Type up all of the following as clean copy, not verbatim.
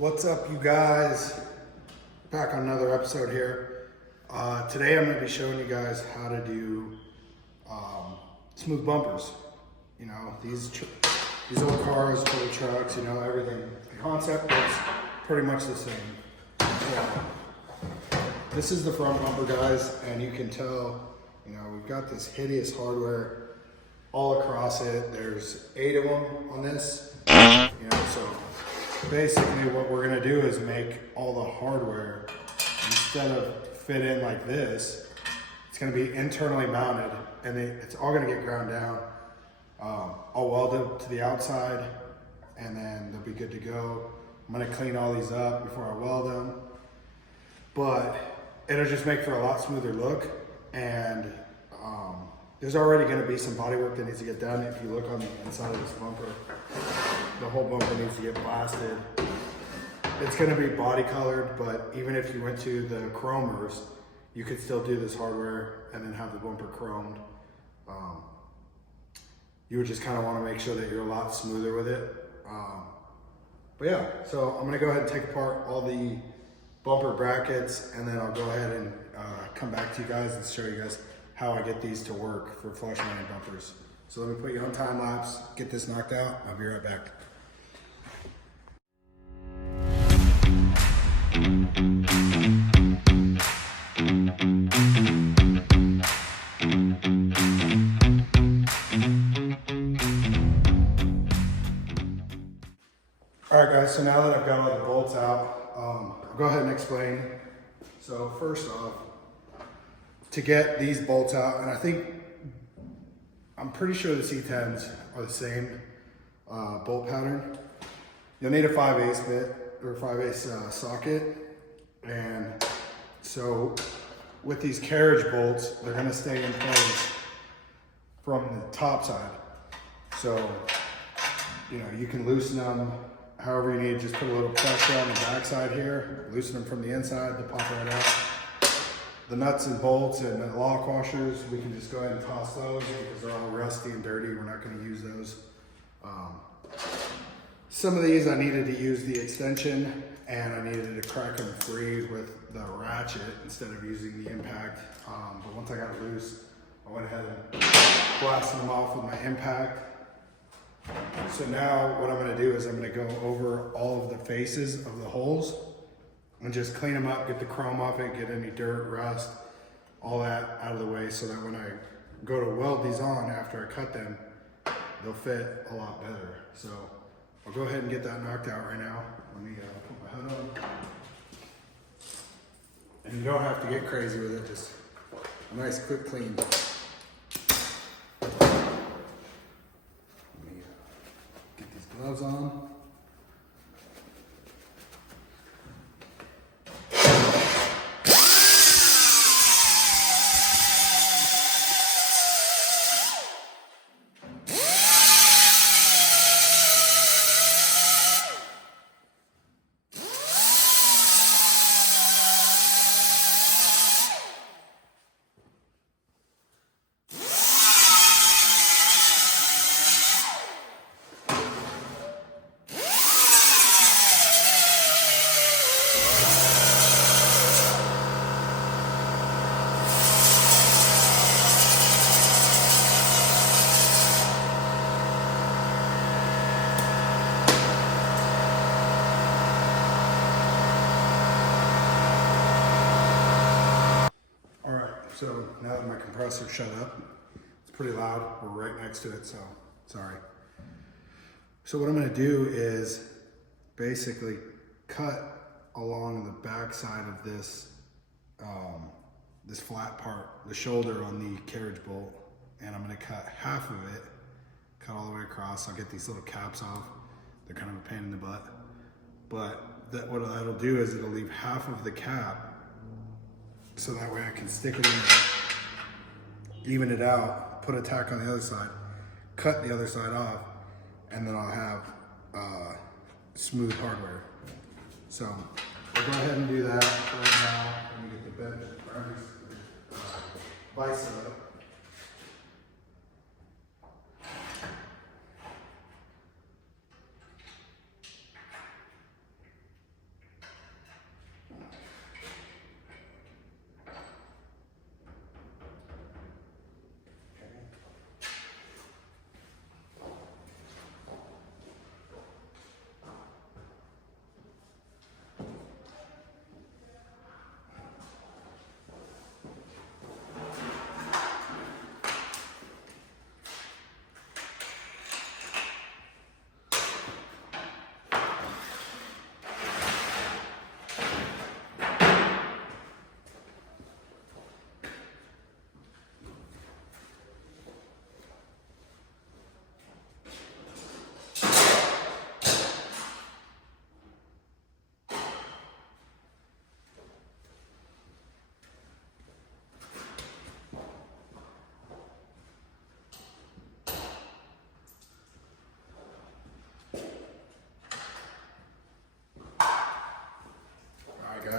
What's up, you guys? Back on another episode here. Today I'm going to be showing you guys how to do smooth bumpers. You know, these old cars, old trucks, you know, everything. The concept is pretty much the same. So, this is the front bumper, guys, and you can tell, you know, we've got this hideous hardware all across it. There's 8 of them on this, you know, so basically what we're gonna do is make all the hardware, instead of fit in like this, it's gonna be internally mounted, and it's all gonna get ground down. I'll weld it to the outside, and then they'll be good to go. I'm gonna clean all these up before I weld them, but it'll just make for a lot smoother look. And there's already gonna be some body work that needs to get done. If you look on the inside of this bumper, the whole bumper needs to get blasted. It's gonna be body colored, but even if you went to the chromers, you could still do this hardware and then have the bumper chromed. You would just kind of want to make sure that you're a lot smoother with it. But yeah, so I'm gonna go ahead and take apart all the bumper brackets, and then I'll go ahead and come back to you guys and show you guys how I get these to work for flush mounted bumpers. So let me put you on time lapse, get this knocked out. I'll be right back. All right, guys, so now that I've got all the bolts out, I'll go ahead and explain. So first off, to get these bolts out, and I'm pretty sure the C10s are the same bolt pattern. You'll need a 5/8 bit or 5/8 socket. And so with these carriage bolts, they're gonna stay in place from the top side. So, you know, you can loosen them however you need. Just put a little pressure on the back side here, loosen them from the inside to pop right out. The nuts and bolts and the lock washers, we can just go ahead and toss those because they're all rusty and dirty. We're not going to use those. Some of these I needed to use the extension, and I needed to crack them free with the ratchet instead of using the impact. But once I got it loose, I went ahead and blasted them off with my impact. So now what I'm going to do is I'm going to go over all of the faces of the holes and just clean them up, get the chrome off it, get any dirt, rust, all that out of the way, so that when I go to weld these on after I cut them, they'll fit a lot better. So I'll go ahead and get that knocked out right now. Let me put my hood on. And you don't have to get crazy with it, just a nice quick clean. Let me get these gloves on. So now that my compressor shut up, it's pretty loud. We're right next to it, so sorry. So what I'm gonna do is basically cut along the back side of this, this flat part, the shoulder on the carriage bolt, and I'm gonna cut half of it, cut all the way across. I'll get these little caps off. They're kind of a pain in the butt. But what that'll do is it'll leave half of the cap, so that way I can stick it in there, even it out, put a tack on the other side, cut the other side off, and then I'll have smooth hardware. So I'll go ahead and do that right now. Let me get the bed vice up.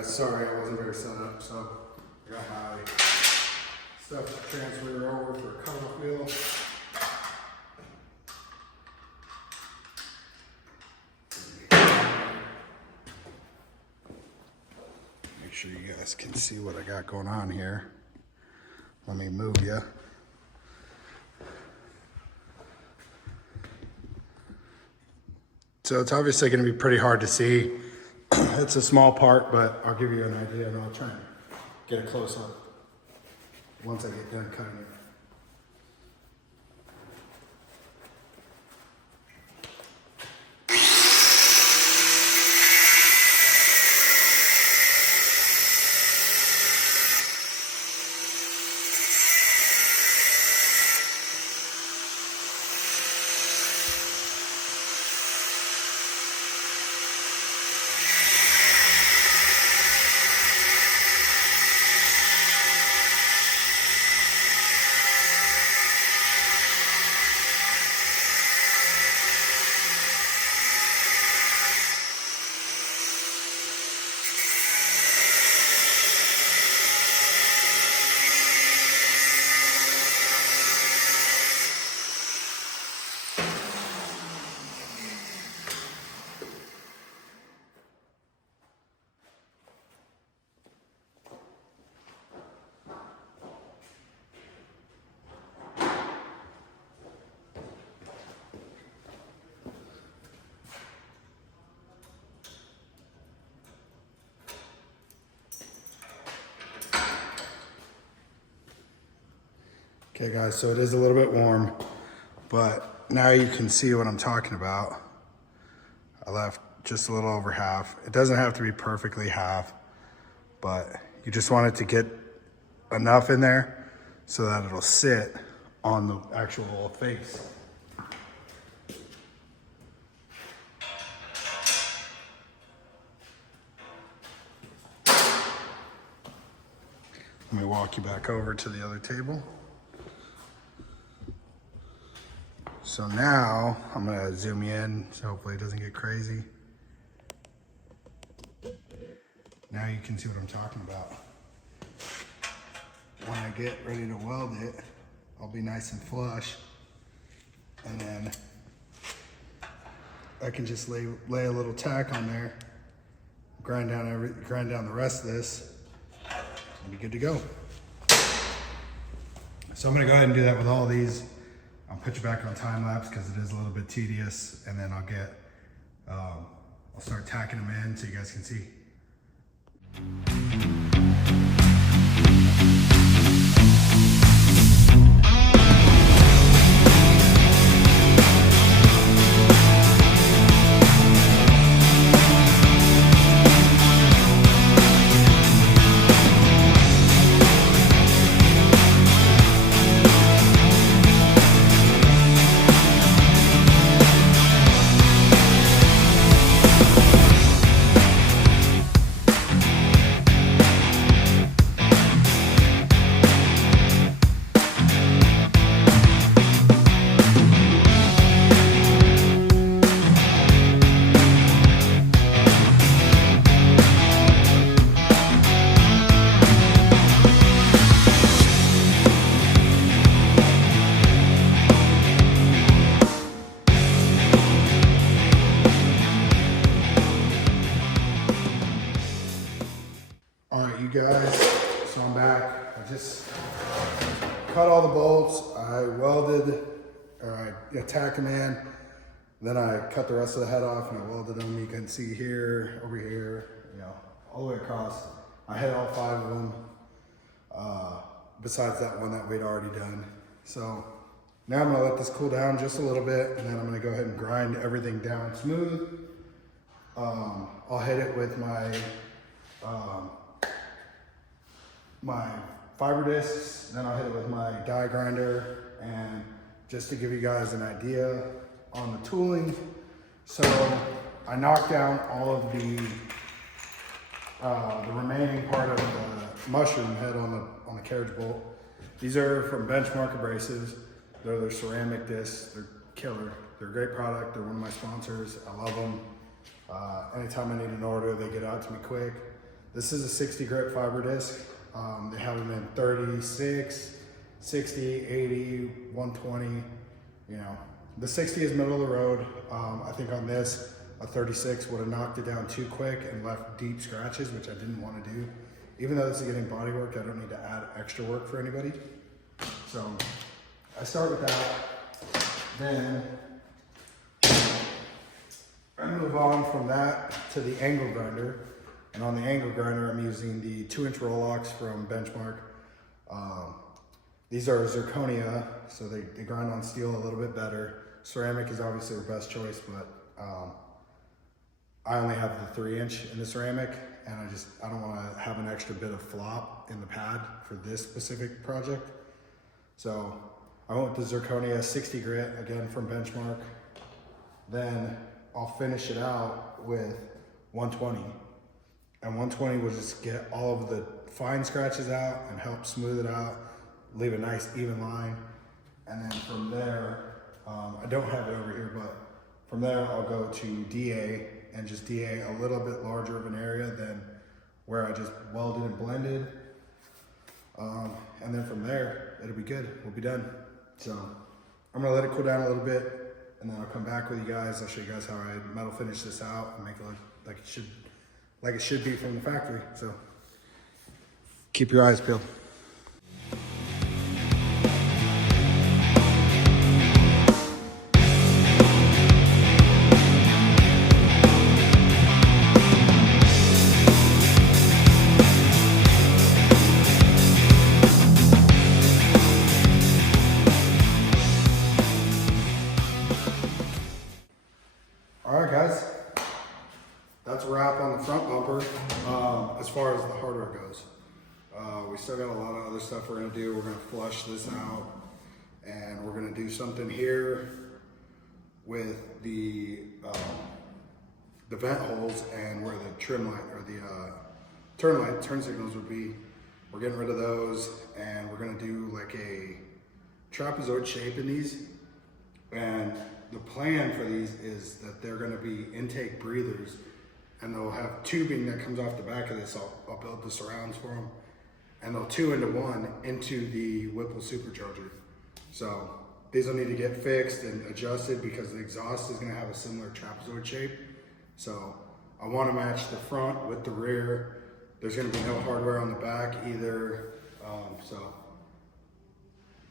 guys, sorry I wasn't very set up, so I got my stuff to transfer over for a cutoff wheel. Make sure you guys can see what I got going on here. Let me move you. So it's obviously going to be pretty hard to see. It's a small part, but I'll give you an idea, and I'll try and get a close up once I get done cutting it. Okay guys, so it is a little bit warm, but now you can see what I'm talking about. I left just a little over half. It doesn't have to be perfectly half, but you just want it to get enough in there so that it'll sit on the actual face. Let me walk you back over to the other table. So now I'm gonna zoom you in so hopefully it doesn't get crazy. Now you can see what I'm talking about. When I get ready to weld it, I'll be nice and flush. And then I can just lay a little tack on there, grind down the rest of this, and be good to go. So I'm gonna go ahead and do that with all these. I'll put you back on time lapse because it is a little bit tedious, and then I'll start tacking them in so you guys can see. Alright you guys, so I'm back. I just cut all the bolts, I welded, or I tacked them in, then I cut the rest of the head off and I welded them. You can see here, over here, you know, all the way across. I hit all 5 of them, besides that one that we'd already done. So now I'm gonna let this cool down just a little bit, and then I'm gonna go ahead and grind everything down smooth. I'll hit it with my fiber discs, then I'll hit it with my die grinder, and just to give you guys an idea on the tooling. So I knocked down all of the remaining part of the mushroom head on the carriage bolt. These are from Benchmark Abrasives. They're their ceramic discs. They're killer. They're a great product. They're one of my sponsors. I love them. Anytime I need an order, they get out to me quick. This is a 60 grit fiber disc. They have them in 36, 60, 80, 120, you know. The 60 is middle of the road. I think on this, a 36 would have knocked it down too quick and left deep scratches, which I didn't want to do. Even though this is getting body work, I don't need to add extra work for anybody. So I start with that. Then I move on from that to the angle grinder. And on the angle grinder, I'm using the 2-inch roll-locks from Benchmark. These are zirconia, so they grind on steel a little bit better. Ceramic is obviously the best choice, but I only have the 3-inch in the ceramic, and I don't want to have an extra bit of flop in the pad for this specific project. So I went with the zirconia 60 grit, again from Benchmark. Then I'll finish it out with 120. And 120 will just get all of the fine scratches out and help smooth it out, leave a nice even line. And then from there, I don't have it over here, but from there I'll go to DA and just DA a little bit larger of an area than where I just welded and blended. And then from there, it'll be good, we'll be done. So I'm gonna let it cool down a little bit, and then I'll come back with you guys. I'll show you guys how I metal finish this out and make it look like it should be from the factory. So keep your eyes peeled. All right, guys. That's a wrap on the front bumper. As far as the hardware goes, we still got a lot of other stuff we're gonna do. We're gonna flush this out, and we're gonna do something here with the vent holes and where the trim light or the turn signals would be. We're getting rid of those, and we're gonna do like a trapezoid shape in these. And the plan for these is that they're gonna be intake breathers, and they'll have tubing that comes off the back of this. I'll build the surrounds for them, and they'll 2-into-1 into the Whipple supercharger. So these will need to get fixed and adjusted because the exhaust is gonna have a similar trapezoid shape. So I wanna match the front with the rear. There's gonna be no hardware on the back either. So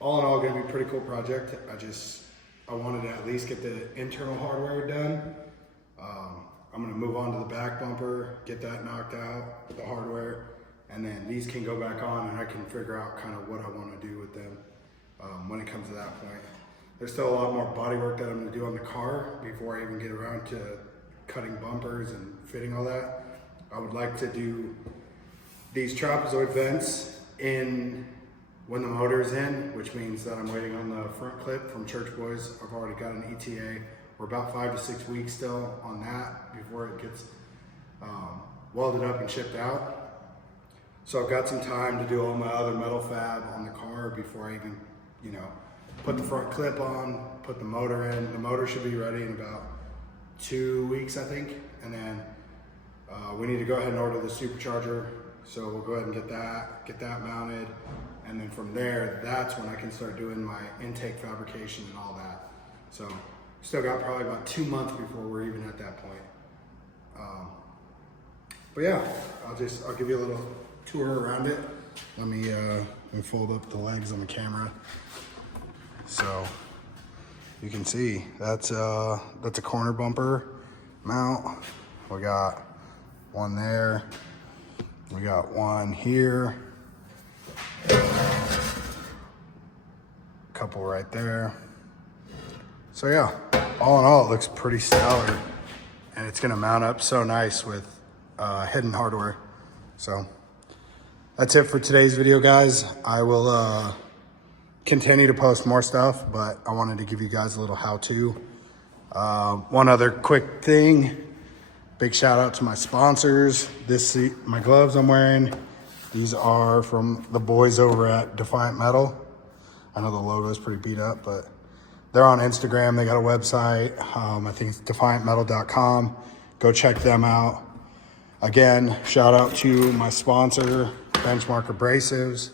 all in all, gonna be a pretty cool project. I wanted to at least get the internal hardware done. I'm gonna move on to the back bumper, get that knocked out with the hardware, and then these can go back on, and I can figure out kind of what I wanna do with them when it comes to that point. There's still a lot more body work that I'm gonna do on the car before I even get around to cutting bumpers and fitting all that. I would like to do these trapezoid vents in when the motor is in, which means that I'm waiting on the front clip from Church Boys. I've already got an ETA. We're about 5 to 6 weeks still on that before it gets welded up and shipped out. So I've got some time to do all my other metal fab on the car before I even, put the front clip on, put the motor in. The motor should be ready in about 2 weeks, I think. And then we need to go ahead and order the supercharger. So we'll go ahead and get that mounted. And then from there, that's when I can start doing my intake fabrication and all that. So still got probably about 2 months before we're even at that point. But yeah, I'll give you a little tour around it. Let me fold up the legs on the camera. So you can see that's a corner bumper mount. We got one there. We got one here. Couple right there. So yeah, all in all, it looks pretty stellar, and it's gonna mount up so nice with hidden hardware. So that's it for today's video, guys. I will continue to post more stuff, but I wanted to give you guys a little how-to. One other quick thing, big shout out to my sponsors. My gloves I'm wearing, these are from the boys over at Defiant Metal. I know the logo is pretty beat up, but they're on Instagram. They got a website. I think it's defiantmetal.com. Go check them out. Again, shout out to my sponsor, Benchmark Abrasives.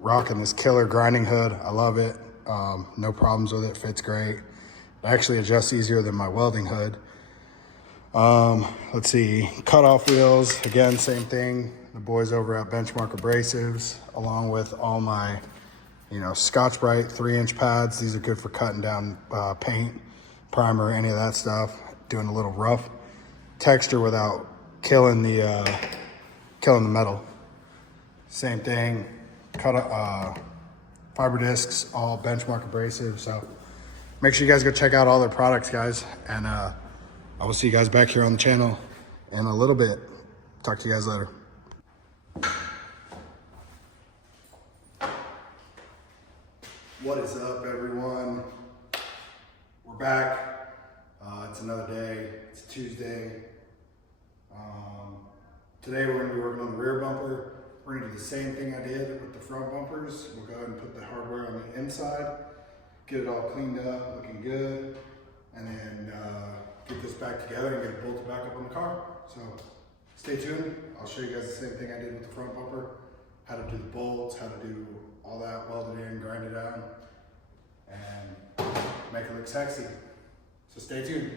Rocking this killer grinding hood. I love it. No problems with it. Fits great. It actually adjusts easier than my welding hood. Let's see. Cutoff wheels. Again, same thing. The boys over at Benchmark Abrasives, along with all my, Scotch-Brite 3-inch pads. These are good for cutting down paint, primer, any of that stuff. Doing a little rough texture without killing the metal. Same thing. Fiber discs, all Benchmark Abrasives. So make sure you guys go check out all their products, guys. And I will see you guys back here on the channel in a little bit. Talk to you guys later. What is up, everyone? We're back. It's another day. It's Tuesday. Today we're going to be working on the rear bumper. We're going to do the same thing I did with the front bumpers. We'll go ahead and put the hardware on the inside, get it all cleaned up, looking good, and then get this back together and get it bolted back up on the car. So stay tuned. I'll show you guys the same thing I did with the front bumper, how to do the bolts, how to do all that, weld it in, grind it out, and make it look sexy. So stay tuned.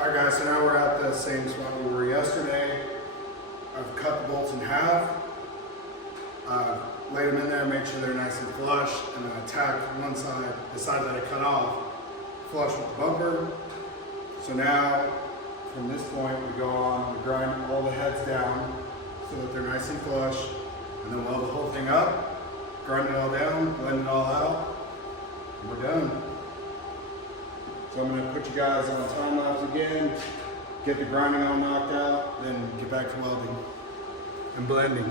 Alright guys, so now we're at the same spot we were yesterday. I've cut the bolts in half, laid them in there, made sure they're nice and flush, and then I tacked one side, the side that I cut off, flush with the bumper. So now, from this point, we go on, we grind all the heads down so that they're nice and flush, and then weld the whole thing up, grind it all down, blend it all out, and we're done. So I'm going to put you guys on time lapse again, get the grinding all knocked out, then get back to welding and blending.